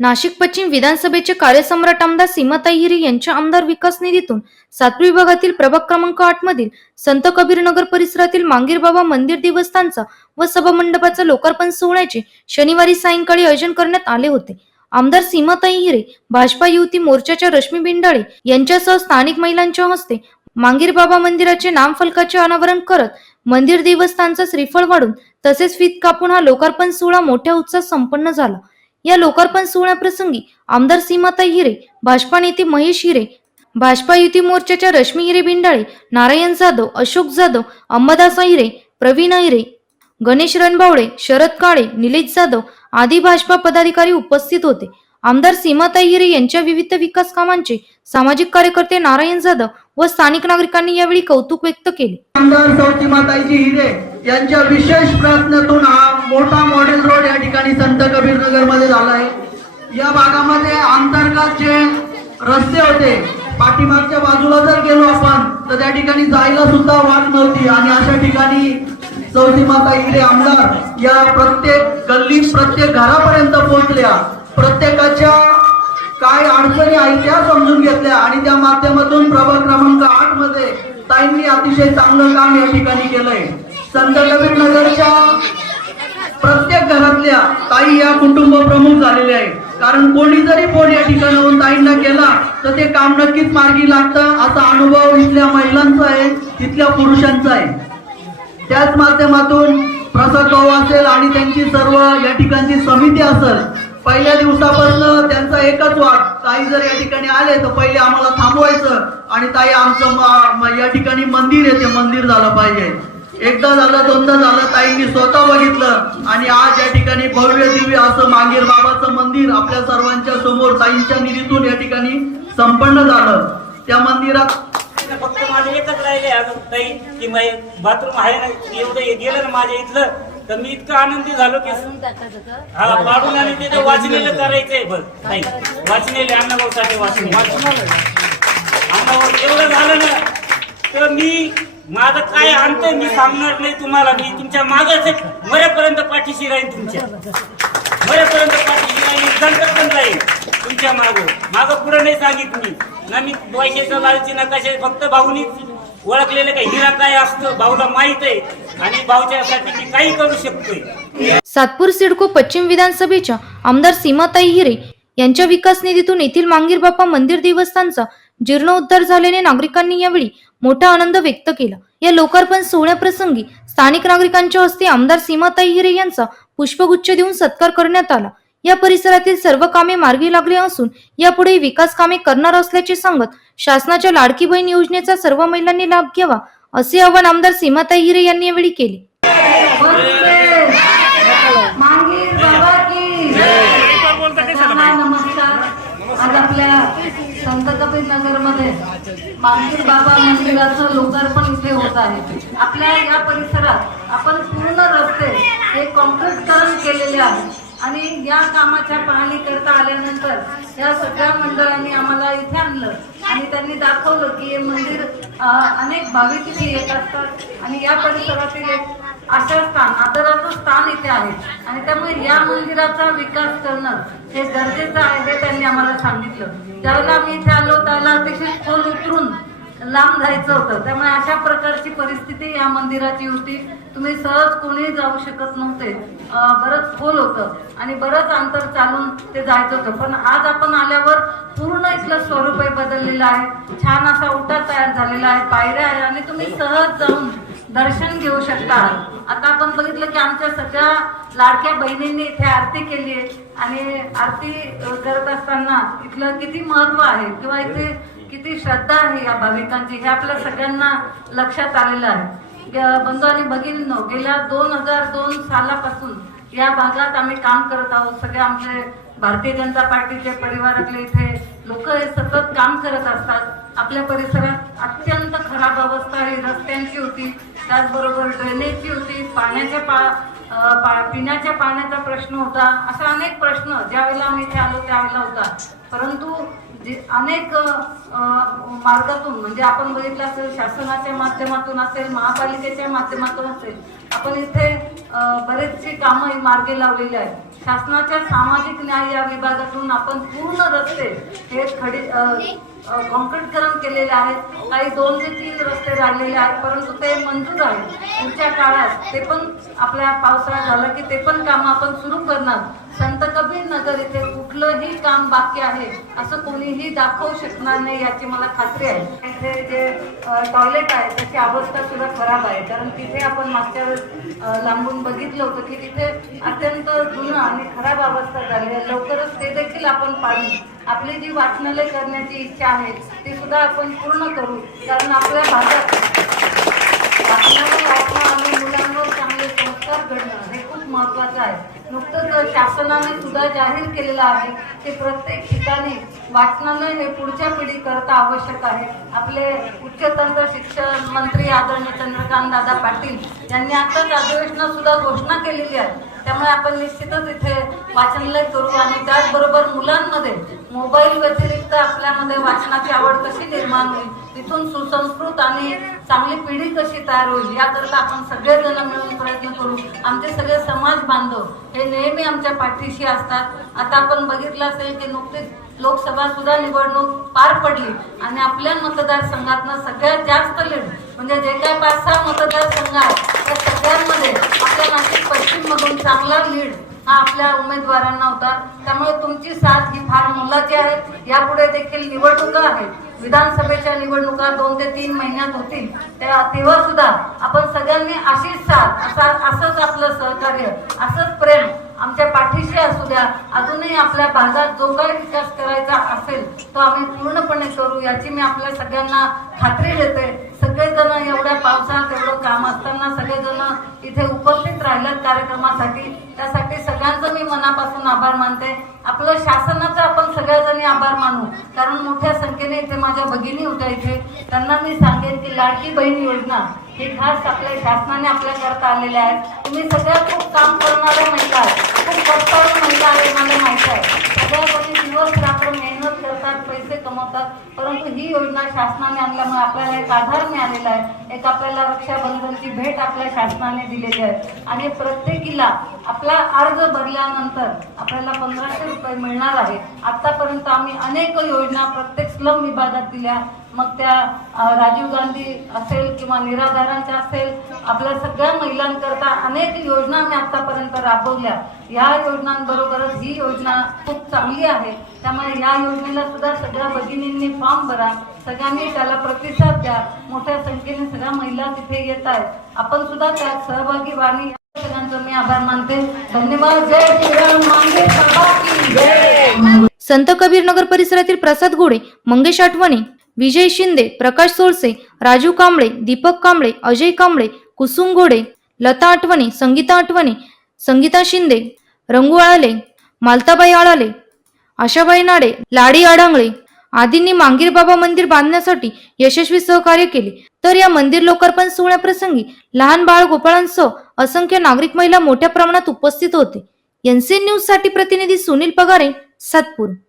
नाशिक पश्चिम विधानसभेचे कार्यसम्राट आमदार सीमाताई हिरे यांच्या आमदार विकास निधीतून सातवी विभागातील प्रभाग क्रमांक आठ मधील संत कबीर नगर परिसरातील मांगीर बाबा मंदिर देवस्थानचा व सभामंडपाचा लोकार्पण सोहळ्याचे शनिवारी सायंकाळी आयोजन करण्यात आले होते. आमदार सीमाताई हिरे भाजपा युवती मोर्चाच्या रश्मी बिंडाळे यांच्यासह स्थानिक महिलांच्या हस्ते मांगीर बाबा मंदिराचे नामफलकाचे अनावरण करत मंदिर देवस्थानचा श्रीफळ वाढून तसेच फीत कापून हा लोकार्पण सोहळा मोठ्या उत्साहात संपन्न झाला. या लोकार्पण सोहळ्याप्रसंगी आमदार सीमाताई हिरे भाजपा नेते महेश हिरे भाजपा युती मोर्चाच्या रश्मी हिरे बिंडाळे नारायण जाधव अशोक जाधव अंबादास हिरे प्रवीण हिरे गणेश रणबावळे शरद काळे निलेश जाधव आदी भाजपा पदाधिकारी उपस्थित होते. आमदार सीमाताई हिरे यांच्या विविध विकास कामांचे सामाजिक कार्यकर्ते नारायण जाधव व स्थानिक नागरिकांनी यावेळी कौतुक व्यक्त केले. आमदार हिरे यांच्या विशेष प्रयत्नातून हा मोठा मॉडेल रोड या ठिकाणी संत कबीर नगरमध्ये झाला आहे. या भागामध्ये अंतर्गत जे रस्ते होते पाठीमागच्या बाजूला जर गेलो आपण तर त्या ठिकाणी जायला सुद्धा वाट नव्हती. आणि अशा ठिकाणी चौथी माता इकडे आमदार या प्रत्येक गल्ली प्रत्येक घरापर्यंत पोहोचल्या. प्रत्येकाच्या काय अडचणी आहेत त्या समजून घेतल्या. आणि त्या माध्यमातून प्रभाग क्रमांक आठमध्ये ताईंनी अतिशय चांगलं काम या ठिकाणी केलंय. संत कबीर नगरच्या प्रत्येक घरातल्या ताई या कुटुंब प्रमुख झालेल्या आहेत. कारण कोणी जरी फोन या ठिकाणाहून ताईंना केला तर ते काम नक्कीच मार्गी लागतं असा अनुभव इथल्या महिलांचा आहे तिथल्या पुरुषांचा आहे. त्याच माध्यमातून प्रसाद भाऊ असेल आणि त्यांची सर्व या ठिकाणची समिती असेल पहिल्या दिवसापासून त्यांचा एकच वाट ताई जर या ठिकाणी आले तर पहिले आम्हाला थांबवायचं आणि ताई आमचं या ठिकाणी मंदिर आहे ते मंदिर झालं पाहिजे. एकदा झालं दोनदा झालं ताईंनी स्वतः बघितलं. आणि आज या ठिकाणी भव्य दिव्य असं मांगीर बाबाचं मंदिर आपल्या सर्वांच्या समोर ताईंच्या निधीतून या ठिकाणी संपन्न झालं. त्या मंदिरात फक्त माझे एकच राहिले अजून काही की बाथरूम आहे ना एवढं हे गेलं ना माझ्या इथलं. तर मी इतकं आनंदी झालो की हा पाडून आणि तिथे वाचलेलं करायचंय बघ ताई. वाचलेले अण्णाभाऊसाठी वाचले अण्णाभाऊ एवढं झालं ना तर मी माझं काय आणतंय मी सांगणार नाही तुम्हाला. मी तुमच्या मागच मरेपर्यंत पाठीशी राहीन तुमच्या. मरेपर्यंत पाठीशी राहीन नंतर पण राहील तुमच्या माग. माग पुढे नाही सांगित मी. ना मी पैशाचं लालची ना कशा फक्त भाऊनी ओळखलेलं काय हिरा काय असतं भाऊला माहीत आहे. आणि भाऊच्यासाठी मी काही करू शकतोय. सातपूर सिडको पश्चिम विधानसभेच्या आमदार सीमाताई हिरे यांच्या विकास निधीतून येथील मांगीर बाप्पा मंदिर देवस्थानचा जीर्णोद्धार झाल्याने नागरिकांनी यावेळी मोठा आनंद व्यक्त केला. या लोकार्पण सोहळ्याप्रसंगी स्थानिक नागरिकांच्या हस्ते आमदार सीमाताई हिरे यांचा पुष्पगुच्छ देऊन सत्कार करण्यात आला. या परिसरातील सर्व कामे मार्गी लागली असून यापुढे विकास कामे करणार असल्याचे सांगत शासनाच्या लाडकी बहीण योजनेचा सर्व महिलांनी लाभ घ्यावा असे आवाहन आमदार सीमाताई हिरे यांनी यावेळी केले मांगीर बाबा की सर्वांना नमस्कार आज आपल्या संत कबीर नगरमध्ये मानसी बाबा मंदिराचं लोकार्पण इथे होत आहे. आपल्या या परिसरात आपण पूर्ण रस्ते हे कॉन्क्रीटकरण केलेले आहे आणि या कामाच्या पाहणी करता आल्यानंतर या सगळ्या मंडळांनी आम्हाला इथे आणलं. आणि त्यांनी दाखवलं की हे मंदिर अनेक भाविक इथे येत असतात. आणि या परिसरातील एक अशा स्थान आदराचं स्थान इथे आहे. आणि त्यामुळे या मंदिराचा विकास करणं हे गरजेचं आहे हे त्यांनी आम्हाला सांगितलं. त्यावेळेला आम्ही इथे आलो त्याला अतिशय खोल उतरून लांब जायचं होतं. त्यामुळे अशा प्रकारची परिस्थिती या मंदिराची होती. तुम्ही सहज कोणी जाऊ शकत नव्हते. बरंच खोल होतं. आणि बरंच अंतर चालून ते जायचं होतं. पण आज आपण आल्यावर पूर्ण इथलं स्वरूपही बदललेलं आहे. छान असा उठा तयार झालेला आहे. पायऱ्या आहे. आणि तुम्ही सहज जाऊन दर्शन घेऊ शकता. आता आपण बघितलं की आमच्या सगळ्या लाडक्या बहिणींनी इथे आरती केली आहे. आणि आरती करत असताना इथलं किती महत्त्व आहे किंवा इथे किती श्रद्धा आहे या भाविकांची हे आपल्या सगळ्यांना लक्षात आलेलं आहे. बंधू आणि भगिनींनो गेल्या दोन हजार दोन सालापासून या भागात आम्ही काम करत आहोत. सगळे आमचे भारतीय जनता पार्टीचे परिवारातले इथे लोक हे सतत काम करत असतात. आपल्या परिसरात अत्यंत खराब अवस्था ही रस्त्यांची होती त्याचबरोबर ड्रेनेजची होती पाण्याच्या पा पा- पिण्याच्या पाण्याचा प्रश्न होता. असा अनेक प्रश्न ज्यावेळेला आम्ही इथे आलो त्यावेळेला होता. परंतु जे अनेक मार्गातून म्हणजे आपण बघितलं असेल शासनाच्या माध्यमातून असेल महापालिकेच्या माध्यमातून असेल आपण इथे बरेचशी कामं मार्गी लावलेली आहेत. शासनाच्या सामाजिक न्याय या विभागातून आपण पूर्ण रस्ते हे खडी कॉन्क्रीटकरण केलेले आहेत. काही दोन ते तीन रस्ते राहिलेले आहेत परंतु ते मंजूर आहेत. पुढच्या काळात ते पण आपल्या पावसाळा झाला की ते पण काम आपण सुरू करणार. संत कबीर नगर इथे कुठलंही काम बाकी आहे असं कोणीही दाखवू शकणार नाही याची मला खात्री आहे. इथे जे टॉयलेट आहे त्याची अवस्था सुद्धा खराब आहे. कारण तिथे आपण मागच्या वेळेस लांबून बघितलं होतं की तिथे अत्यंत जुनं आणि खराब अवस्था झाली आहे. लवकरच ते देखील आपण पाणी आपली जी वाचनालय करण्याची इच्छा आहे ती सुद्धा आपण पूर्ण करू. कारण आपल्या भागात वाचनालय वाचणं आणि मुलांवर चांगले संस्कार घडणं हे खूप महत्वाचं आहे. नुकतंच शासनाने सुद्धा जाहीर केलेलं आहे की प्रत्येक ठिकाणी वाचनालय हे पुढच्या पिढीकरता आवश्यक आहे. आपले उच्चतंत्र शिक्षण मंत्री आदरणीय चंद्रकांत दादा पाटील यांनी आताच अधिवेशनात सुद्धा घोषणा केलेली आहे. त्यामुळे आपण निश्चितच इथे वाचनालय करू आणि त्याचबरोबर मुलांमध्ये मोबाईल व्यतिरिक्त आपल्यामध्ये वाचनाची आवड कशी निर्माण होईल तिथून सुसंस्कृत आणि चांगली पिढी कशी तयार होईल याकरता आपण सगळेजण मिळून प्रयत्न करू. आमचे सगळे समाज बांधव हे नेहमी आमच्या पाठीशी असतात. आता आपण बघितलं असेल की नुकतीच लोकसभा सुद्धा निवडणूक पार पडली आणि आपल्या मतदारसंघातनं सगळ्यात जास्त लीड म्हणजे जे काही पाच सहा मतदारसंघ आहेत त्या सगळ्यांमध्ये आपल्या नाशिक पश्चिममधून चांगला लीड हा आपल्या उमेदवारांना होता. त्यामुळे तुमची साथ ही फार मोलाची आहे. यापुढे देखील निवडणुका आहेत. विधानसभेच्या निवडणुका दोन ते तीन महिन्यात होतील. तेव्हा सुद्धा आपण सगळ्यांनी अशीच साथ असा असंच आपलं सहकार्य असंच प्रेम आमच्या पाठीशी असू द्या. अजूनही आपल्या भागात जो काही विकास करायचा असेल तो आम्ही पूर्णपणे करू. याची मी आपल्या सगळ्यांना खात्री देते. सगळेजण एवढ्या पावसात एवढं काम असताना सगळेजण इथे उपस्थित राहिल्यात कार्यक्रमासाठी. त्यासाठी सगळ्यांचं मी मनापासून आभार मानते. आपलं शासनाचा आपण सगळ्याजणी आभार मानू. कारण मोठ्या संख्येने इथे माझ्या भगिनी होत्या इथे. त्यांना मी सांगेन की लाडकी बहीण योजना ही खास आपल्या शासनाने आपल्याकरता आलेल्या आहेत तुम्ही सगळ्या खूप काम करणाऱ्या महिला खूप कष्टाळू महिला आहे मला माहिती आहे. सगळ्या कोणी दिवस रात्र मेहनत करतात पैसे कमवतात. परंतु ही योजना शासनाने आणल्यामुळे आपल्याला एक आधार मिळालेला आहे. एक आपल्याला रक्षाबंधनची भेट आपल्या शासनाने दिलेली आहे. आणि प्रत्येकीला आपला अर्ज भरल्यानंतर आपल्याला पंधराशे रुपये मिळणार आहे आतापर्यंत आम्ही अनेक योजना प्रत्येक स्लम विभागात दिल्या. मग त्या राजीव गांधी असेल किंवा निराधारांच्या असेल आपल्या सगळ्या महिलांकरता अनेक योजना मी आतापर्यंत राबवल्या. या योजनांबरोबरच ही योजना खूप चांगली आहे. त्यामुळे या योजनेला सुद्धा सगळ्या भगिनींनी फॉर्म भरा. सगळ्यांनी त्याला प्रतिसाद द्या. मोठ्या संख्येने सगळ्या महिला तिथे येत आहेत. आपण सुद्धा त्यात सहभागी व्हावी. मी आभार मानते. धन्यवाद. जय श्रीराम. मांगे जय. संत कबीर नगर परिसरातील प्रसाद घोडे मंगेश आठवणे विजय शिंदे प्रकाश सोळसे राजू कांबळे दीपक कांबळे अजय कांबळे कुसुम घोडे लता आठवणे संगीता आठवणे संगीता शिंदे रंगू आळाले मालताबाई आळाले आशाबाई नाडे लाडी आडांगळे आदींनी मांगीर बाबा मंदिर बांधण्यासाठी यशस्वी सहकार्य केले. तर या मंदिर लोकार्पण सोहळ्याप्रसंगी लहान बाळ गोपाळांसह असंख्य नागरिक महिला मोठ्या प्रमाणात उपस्थित होते. एनसीएन न्यूजसाठी प्रतिनिधी सुनील पगारे सातपूर.